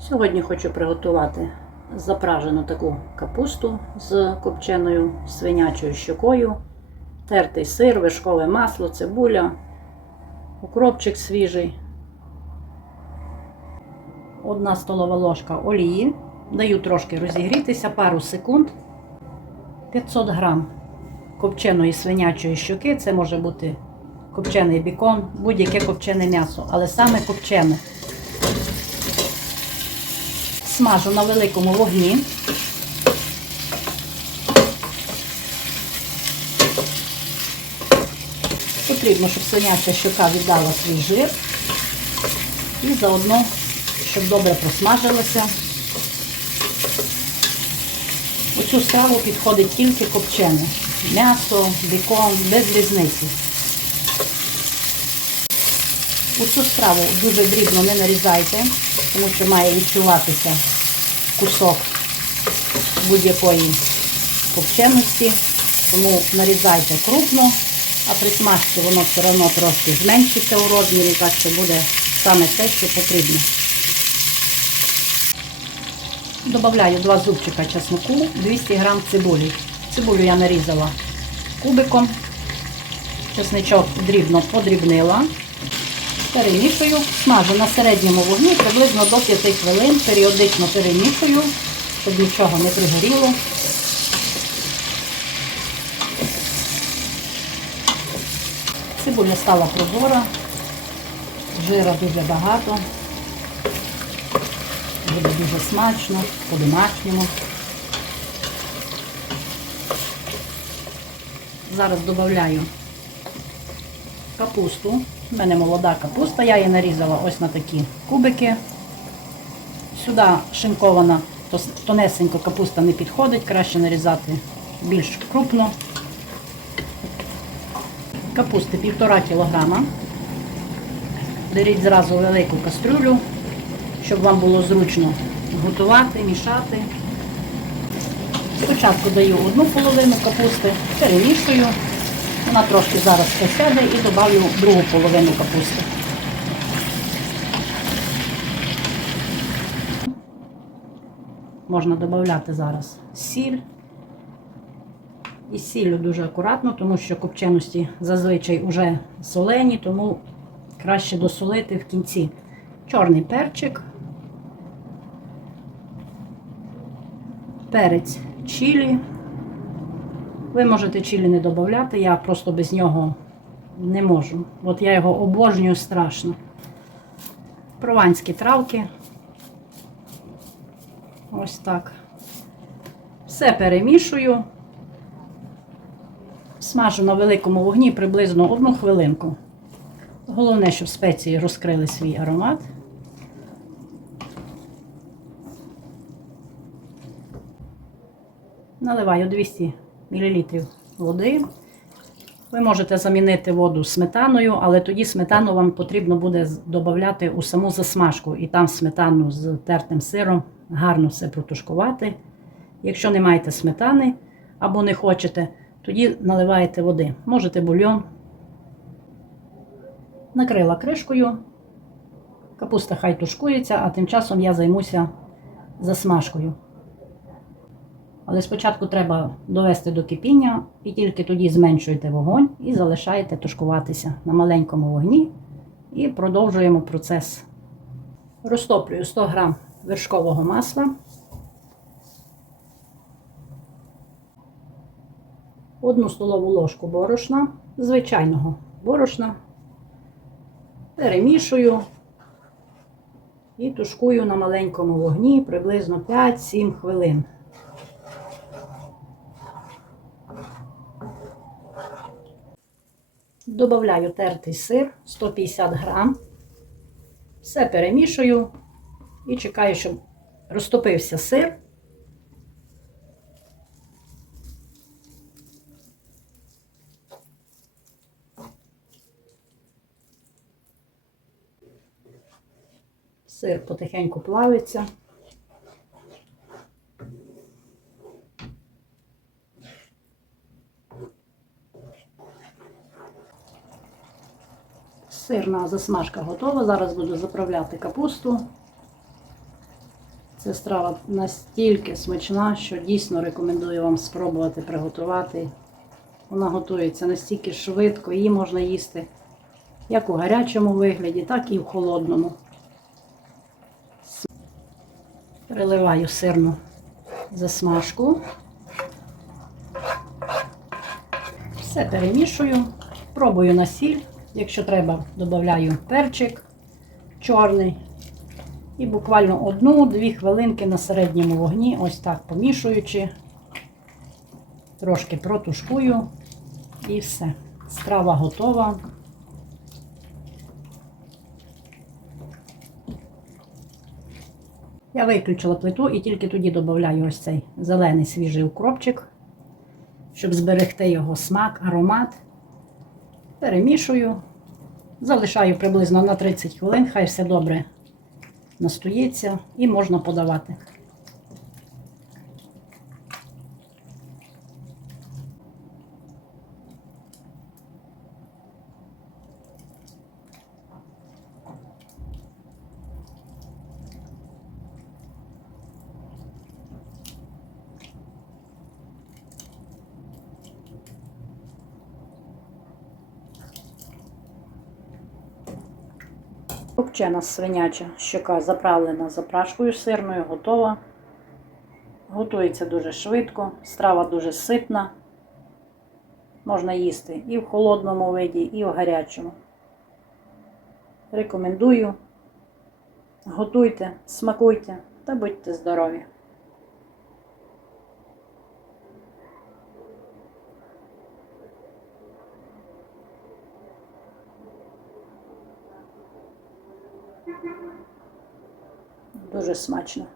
Сьогодні хочу приготувати запражену таку капусту з копченою свинячою щокою, тертий сир, вершкове масло, цибуля, укропчик свіжий, одна столова ложка олії. Даю трошки розігрітися пару секунд. 500 грам копченої свинячої щоки. Це може бути копчений бікон, будь-яке копчене м'ясо, але саме копчене. Смажу на великому вогні. Потрібно, щоб свиняча щока віддала свій жир. І заодно, щоб добре просмажилося. У цю страву підходить тільки копчене. М'ясо, бікон, без різниці. У цю страву дуже дрібно не нарізайте, тому що має відчуватися кусок будь-якої копченості. Тому нарізайте крупно, а при смажці воно все одно трошки зменшиться у розмірі, так що буде саме те, що потрібно. Добавляю 2 зубчика чесноку, 200 г цибулі. Цибулю я нарізала кубиком, чесничок дрібно подрібнила. Перемішую, смажу на середньому вогні приблизно до 5 хвилин, періодично перемішую, щоб нічого не пригоріло. Цибуля стала прозора, жира дуже багато, буде дуже смачно, по-домашньому. Зараз додаю капусту. У мене молода капуста, я її нарізала ось на такі кубики. Сюди шинкована тонесенько капуста не підходить, краще нарізати більш крупно. Капусти 1,5 кілограма. Беріть зразу велику кастрюлю, щоб вам було зручно готувати, мішати. Спочатку даю одну половину капусти, перемішую. Вона трошки зараз посяде і додаю другу половину капусти. Можна додати зараз сіль. І сіллю дуже акуратно, тому що копченості зазвичай вже солені, тому краще досолити в кінці. Чорний перчик, перець чилі. Ви можете чилі не додати, я просто без нього не можу. От я його обожнюю страшно. Прованські травки. Ось так. Все перемішую. Смажу на великому вогні приблизно одну хвилинку. Головне, щоб спеції розкрили свій аромат. Наливаю 200 мл води. Ви можете замінити воду сметаною, але тоді сметану вам потрібно буде додати у саму засмажку. І там сметану з тертим сиром гарно все протушкувати. Якщо не маєте сметани або не хочете, тоді наливаєте води. Можете бульйон. Накрила кришкою. Капуста хай тушкується, а тим часом я займуся засмажкою. Але спочатку треба довести до кипіння і тільки тоді зменшуєте вогонь і залишаєте тушкуватися на маленькому вогні і продовжуємо процес. Розтоплюю 100 г вершкового масла. Одну столову ложку борошна, звичайного борошна. Перемішую і тушкую на маленькому вогні приблизно 5-7 хвилин. Добавляю тертий сир 150 грам. Все перемішую і чекаю, щоб розтопився сир. Сир потихеньку плавиться. Сирна засмажка готова. Зараз буду заправляти капусту. Ця страва настільки смачна, що дійсно рекомендую вам спробувати приготувати. Вона готується настільки швидко, її можна їсти як у гарячому вигляді, так і в холодному. Переливаю сирну засмажку. Все перемішую, пробую на сіль. Якщо треба, додаю перчик чорний. І буквально одну-дві хвилинки на середньому вогні, ось так помішуючи, трошки протушкую і все. Страва готова. Я виключила плиту і тільки тоді додаю ось цей зелений свіжий укропчик, щоб зберегти його смак, аромат. Перемішую, залишаю приблизно на 30 хвилин, хай все добре настоїться і можна подавати. Копчена свиняча щока заправлена запрашкою сирною, готова. Готується дуже швидко, страва дуже ситна. Можна їсти і в холодному виді, і в гарячому. Рекомендую. Готуйте, смакуйте та будьте здорові! Дуже смачно.